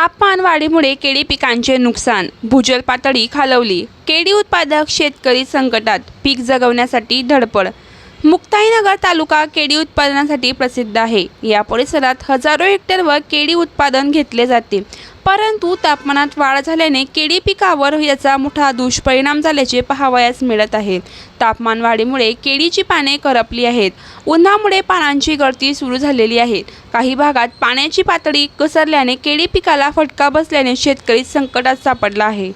तापमान वाढीमुळे केळी पिकांचे नुकसान भूजल पातळी खालवली. केळी उत्पादक शेतकरी संकटात पीक जगवण्यासाठी धडपड. मुक्ताईनगर तालुका केळी उत्पादनासाठी प्रसिद्ध आहे. या परिसरात हजारो हेक्टरवर केळी उत्पादन घेतले जाते. परंतु तापमानात वाढ झाल्याने केळी पिकावर याचा मोठा दुष्परिणाम झाल्याचे पाहावयास मिळत आहे. तापमान वाढीमुळे केळीची पाने करपली आहेत. उन्हामुळे पानांची गळती सुरू झालेली आहे. काही भागात पाण्याची पातळी घसरल्याने केळी पिकाला फटका बसल्याने शेतकरी संकटात सापडला आहे.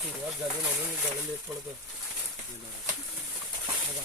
सुरुवात झाली म्हणून गाडी लेट पडतो बघा.